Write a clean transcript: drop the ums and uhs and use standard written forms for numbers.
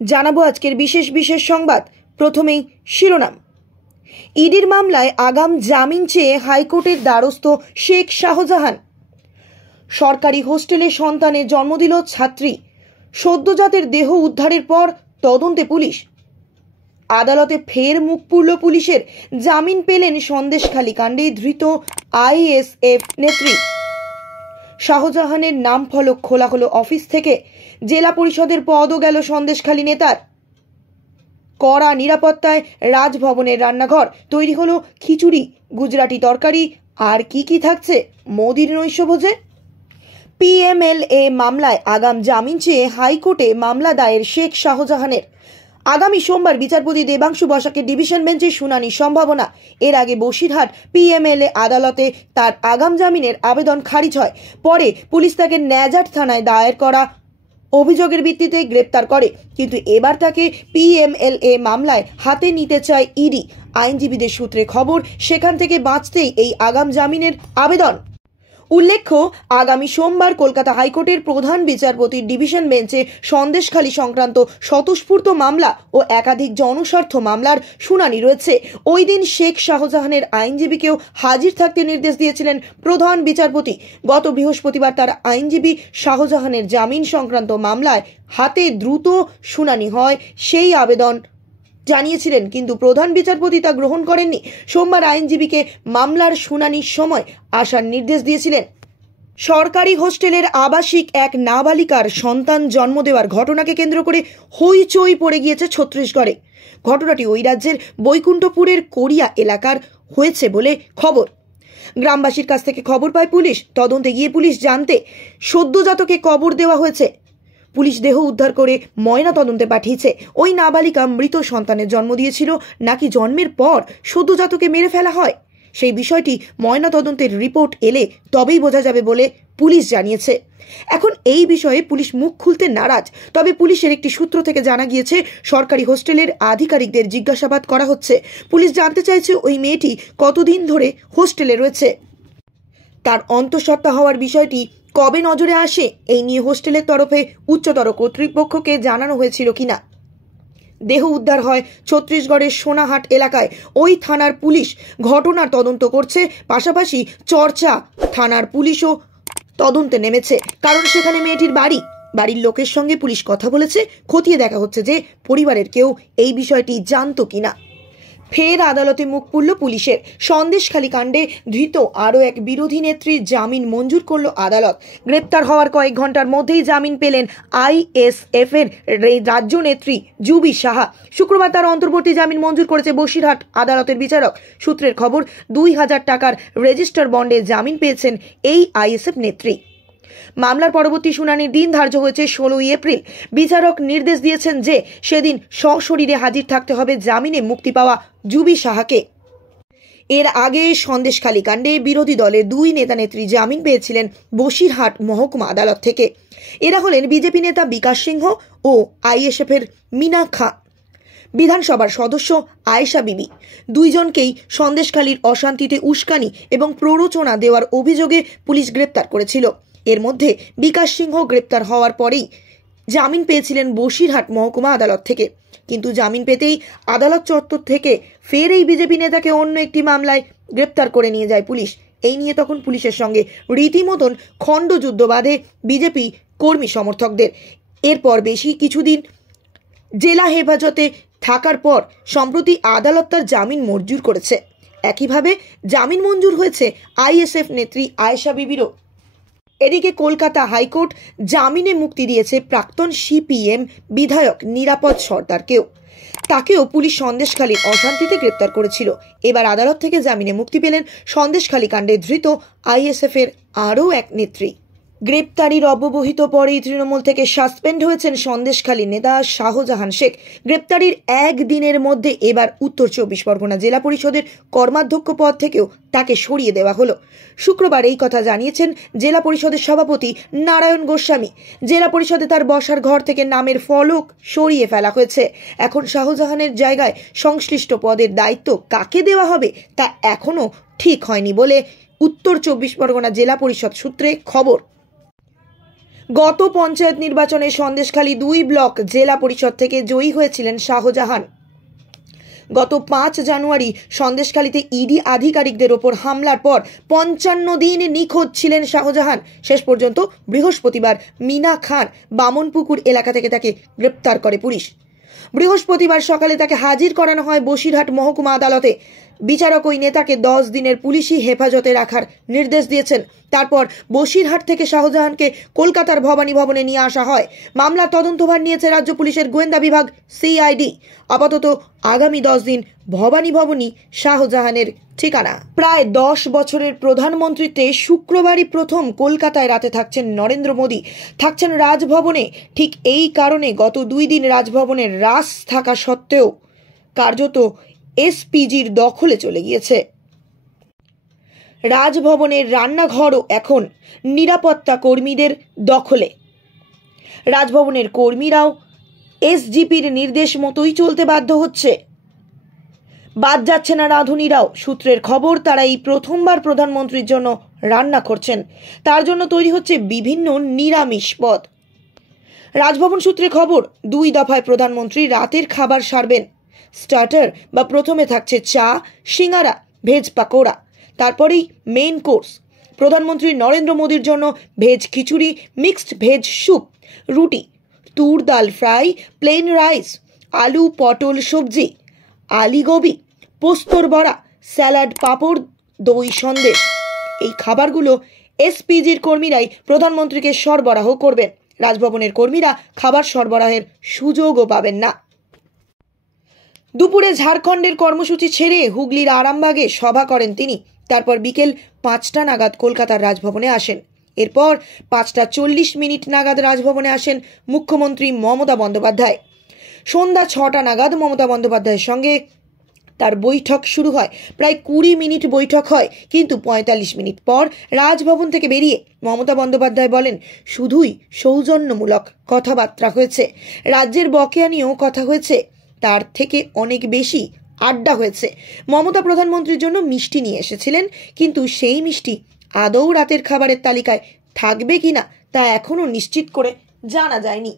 জানাবো আজকের বিশেষ বিশেষ সংবাদ। প্রথমেই শিরোনাম। ইডির মামলায় আগাম জামিন চেয়ে হাইকোর্টের দ্বারস্থ শেখ শাহজাহান। সরকারি হোস্টেলে সন্তানের জন্ম দিল ছাত্রী। সদ্যজাতের দেহ উদ্ধারের পর তদন্তে পুলিশ। আদালতে ফের মুখ পুরল পুলিশের। জামিন পেলেন সন্দেশখালী কাণ্ডে ধৃত আইএসএফ নেত্রী। শাহজাহানের নাম ফলক খোলা হলো অফিস থেকে। জেলা পরিষদের পদও গেল সন্দেশখালী নেতার। কড়া নিরাপত্তায় রাজভবনের রান্নাঘর। তৈরি হলো খিচুড়ি, গুজরাটি তরকারি। আর কি থাকছে মোদির নৈশভোজে? পিএমএলএ মামলায় আগাম জামিন চেয়ে হাইকোর্টে মামলা দায়ের শেখ শাহজাহানের। আগামী সোমবার বিচারপতি দেবাংশু বসাকের ডিভিশন বেঞ্চে শুনানির সম্ভাবনা। এর আগে বসিরহাট পিএমএলএ আদালতে তার আগাম জামিনের আবেদন খারিজ হয়। পরে পুলিশ তাকে ন্যাজাট থানায় দায়ের করা অভিযোগের ভিত্তিতে গ্রেপ্তার করে, কিন্তু এবার তাকে পিএমএলএ মামলায় হাতে নিতে চায় ইডি। আইনজীবীদের সূত্রে খবর, সেখান থেকে বাঁচতেই এই আগাম জামিনের আবেদন। উল্লেখ্য, আগামী সোমবার কলকাতা হাইকোর্টের প্রধান বিচারপতির ডিভিশন বেঞ্চে সন্দেশখালী সংক্রান্ত স্বতঃস্ফূর্ত মামলা ও একাধিক জনস্বার্থ মামলার শুনানি রয়েছে। ওই দিন শেখ শাহজাহানের আইনজীবীকেও হাজির থাকতে নির্দেশ দিয়েছিলেন প্রধান বিচারপতি। গত বৃহস্পতিবার তার আইনজীবী শাহজাহানের জামিন সংক্রান্ত মামলায় হাতে দ্রুত শুনানি হয় সেই আবেদন জানিয়েছিলেন, কিন্তু প্রধান বিচারপতি তা গ্রহণ করেননি। সোমবার আইনজীবীকে মামলার শুনানির সময় আসার নির্দেশ দিয়েছিলেন। সরকারি হোস্টেলের আবাসিক এক নাবালিকার সন্তান জন্ম দেওয়ার ঘটনাকে কেন্দ্র করে হইচই পড়ে গিয়েছে ছত্তিশগড়ে। ঘটনাটি ওই রাজ্যের বৈকুণ্ঠপুরের কোরিয়া এলাকার হয়েছে বলে খবর। গ্রামবাসীর কাছ থেকে খবর পায় পুলিশ। তদন্তে গিয়ে পুলিশ জানতে সদ্যজাতকে কবর দেওয়া হয়েছে। পুলিশ দেহ উদ্ধার করে ময়না তদন্তে পাঠিয়েছে। ওই নাবালিকা মৃত সন্তানের জন্ম দিয়েছিল নাকি জন্মের পর সদ্যজাতকে মেরে ফেলা হয়, সেই বিষয়টি ময়না তদন্তের রিপোর্ট এলে তবেই বোঝা যাবে বলে পুলিশ জানিয়েছে। এখন এই বিষয়ে পুলিশ মুখ খুলতে নারাজ। তবে পুলিশের একটি সূত্র থেকে জানা গিয়েছে, সরকারি হোস্টেলের আধিকারিকদের জিজ্ঞাসাবাদ করা হচ্ছে। পুলিশ জানতে চাইছে ওই মেয়েটি কতদিন ধরে হোস্টেলে রয়েছে, তার অন্তঃসত্ত্বা হওয়ার বিষয়টি কবে নজরে আসে, এই নিয়ে হোস্টেলের তরফে উচ্চতর কর্তৃপক্ষকে জানানো হয়েছিল কিনা। দেহ উদ্ধার হয় ছত্তিশগড়ের সোনাহাট এলাকায়। ওই থানার পুলিশ ঘটনার তদন্ত করছে। পাশাপাশি চর্চা থানার পুলিশও তদন্তে নেমেছে, কারণ সেখানে মেয়েটির বাড়ির লোকের সঙ্গে পুলিশ কথা বলেছে। খতিয়ে দেখা হচ্ছে যে পরিবারের কেউ এই বিষয়টি জানতো কিনা। ফের আদালতে মুখ পুরল পুলিশের। সন্দেশখালী কাণ্ডে ধৃত আরও এক বিরোধী নেত্রীর জামিন মঞ্জুর করল আদালত। গ্রেপ্তার হওয়ার কয়েক ঘন্টার মধ্যেই জামিন পেলেন আইএসএফ এর রাজ্য নেত্রী জুবি সাহা। শুক্রবার তার অন্তর্বর্তী জামিন মঞ্জুর করেছে বসিরহাট আদালতের বিচারক। সূত্রের খবর, 2000 টাকার রেজিস্টার বন্ডে জামিন পেয়েছেন এই আইএসএফ নেত্রী। মামলার পরবর্তী শুনানির দিন ধার্য হয়েছে 16 এপ্রিল। বিচারক নির্দেশ দিয়েছেন যে সেদিন সশরীরে হাজির থাকতে হবে জামিনে মুক্তি পাওয়া জুবি সাহাকে। এর আগে সন্দেশখালী কাণ্ডে বিরোধী দলের 2 নেতা নেত্রী জামিন পেয়েছিলেন বসিরহাট মহকুমা আদালত থেকে। এরা হলেন বিজেপি নেতা বিকাশ সিংহ ও আইএসএফ এর মিনা খাঁ, বিধানসভার সদস্য আয়েশা বিবি। দুইজনকেই সন্দেশখালীর অশান্তিতে উস্কানি এবং প্ররোচনা দেওয়ার অভিযোগে পুলিশ গ্রেপ্তার করেছিল। এর মধ্যে বিকাশ সিংহ গ্রেপ্তার হওয়ার পরেই জামিন পেয়েছিলেন বসিরহাট মহকুমা আদালত থেকে, কিন্তু জামিন পেতেই আদালত চত্বর থেকে ফের এই বিজেপি নেতাকে অন্য একটি মামলায় গ্রেপ্তার করে নিয়ে যায় পুলিশ। এই নিয়ে তখন পুলিশের সঙ্গে রীতিমতন খণ্ডযুদ্ধ বাধে বিজেপি কর্মী সমর্থকদের। এরপর বেশি কিছুদিন জেলা হেফাজতে থাকার পর সম্প্রতি আদালত তার জামিন মঞ্জুর করেছে। একইভাবে জামিন মঞ্জুর হয়েছে আইএসএফ নেত্রী আয়েশা বিবিরও। এদিকে কলকাতা হাইকোর্ট জামিনে মুক্তি দিয়েছে প্রাক্তন সিপিএম বিধায়ক নিরাপদ সর্দারকেও। তাকেও পুলিশ সন্দেশখালীর অশান্তিতে গ্রেপ্তার করেছিল। এবার আদালত থেকে জামিনে মুক্তি পেলেন সন্দেশখালী কাণ্ডে ধৃত আইএসএফ এর আরও এক নেত্রী। গ্রেপ্তারির অব্যবহিত পরেই তৃণমূল থেকে সাসপেন্ড হয়েছেন সন্দেশখালী নেতা শাহজাহান শেখ। গ্রেপ্তারির একদিনের মধ্যে এবার উত্তর 24 পরগনা জেলা পরিষদের কর্মাধ্যক্ষ পদ থেকেও তাকে সরিয়ে দেওয়া হলো। শুক্রবার এই কথা জানিয়েছেন জেলা পরিষদের সভাপতি নারায়ণ গোস্বামী। জেলা পরিষদে তার বসার ঘর থেকে নামের ফলক সরিয়ে ফেলা হয়েছে। এখন শাহজাহানের জায়গায় সংশ্লিষ্ট পদের দায়িত্ব কাকে দেওয়া হবে তা এখনো ঠিক হয়নি বলে উত্তর 24 পরগনা জেলা পরিষদ সূত্রে খবর। গত পঞ্চায়েত নির্বাচনে সন্দেশখালী 2 ব্লক জেলা পরিষদ থেকে জয়ী হয়েছিলেন শাহজাহান। গত 5 জানুয়ারি সন্দেশখালীতে ইডি আধিকারিকদের ওপর হামলার পর 55 দিন নিখোঁজ ছিলেন শাহজাহান। শেষ পর্যন্ত বৃহস্পতিবার মিনা খান বামনপুকুর এলাকা থেকে তাকে গ্রেপ্তার করে পুলিশ। বৃহস্পতিবার সকালে তাকে হাজির করানো হয় বসিরহাট মহকুমা আদালতে। বিচারক ওই নেতাকে 10 দিনের পুলিশি হেফাজতে রাখার নির্দেশ দিয়েছেন। তারপর বসিরহাট থেকে শাহজাহানকে কলকাতার ভবানী ভবনে নিয়ে আসা হয়। মামলার তদন্তভার নিয়েছে রাজ্য পুলিশের গোয়েন্দা বিভাগ সিআইডি। আপাতত আগামী 10 দিন ভবানী ভবনই শাহজাহানের ঠিকানা। প্রায় 10 বছরের প্রধানমন্ত্রীত্বে শুক্রবারই প্রথম কলকাতায় রাতে থাকছেন নরেন্দ্র মোদী, থাকছেন রাজভবনে। ঠিক এই কারণে গত 2 দিন রাজভবনের রাস থাকা সত্ত্বেও কার্যত এসপিজির দখলে চলে গিয়েছে। রাজভবনের রান্নাঘরও এখন নিরাপত্তা কর্মীদের দখলে। রাজভবনের কর্মীরাও এসজিপির নির্দেশ মতোই চলতে বাধ্য হচ্ছে। বাদ যাচ্ছে না রাঁধুনিরাও। সূত্রের খবর, তারা এই প্রথমবার প্রধানমন্ত্রীর জন্য রান্না করছেন। তার জন্য তৈরি হচ্ছে বিভিন্ন নিরামিষ পদ। রাজভবন সূত্রে খবর, 2 দফায় প্রধানমন্ত্রী রাতের খাবার সারবেন। স্টার্টার বা প্রথমে থাকছে চা, সিঙ্গারা, ভেজ পাকোড়া, তারপরেই মেইন কোর্স। প্রধানমন্ত্রী নরেন্দ্র মোদীর জন্য ভেজ খিচুড়ি, মিক্সড ভেজ স্যুপ, রুটি, তুর ডাল ফ্রাই, প্লেন রাইস, আলু পটল সবজি, আলিগোবি, পোস্তর বড়া, স্যালাড, পাঁপড়, দই সন্দেশ। এই খাবারগুলো এসপিজির কর্মীরাই প্রধানমন্ত্রীকে সরবরাহ করবেন। রাজভবনের কর্মীরা খাবার সরবরাহের সুযোগও পাবেন না। দুপুরে ঝাড়খণ্ডের কর্মসূচি ছেড়ে হুগলির আরামবাগে সভা করেন তিনি। তারপর বিকেল 5টা নাগাদ কলকাতার রাজভবনে আসেন। এরপর 5:40 নাগাদ রাজভবনে আসেন মুখ্যমন্ত্রী মমতা বন্দ্যোপাধ্যায়। সন্ধ্যা 6টা নাগাদ মমতা বন্দ্যোপাধ্যায়ের সঙ্গে তার বৈঠক শুরু হয়। প্রায় 20 মিনিট বৈঠক হয়, কিন্তু 45 মিনিট পর রাজভবন থেকে বেরিয়ে মমতা বন্দ্যোপাধ্যায় বলেন, শুধুই সৌজন্যমূলক কথাবার্তা হয়েছে, রাজ্যের বকেয়া নিয়েও কথা হয়েছে, তার থেকে অনেক বেশি আড্ডা হয়েছে। মমতা প্রধানমন্ত্রীর জন্য মিষ্টি নিয়ে এসেছিলেন, কিন্তু সেই মিষ্টি আদৌ রাতের খাবারের তালিকায় থাকবে কিনা তা এখনো নিশ্চিত করে জানা যায়নি।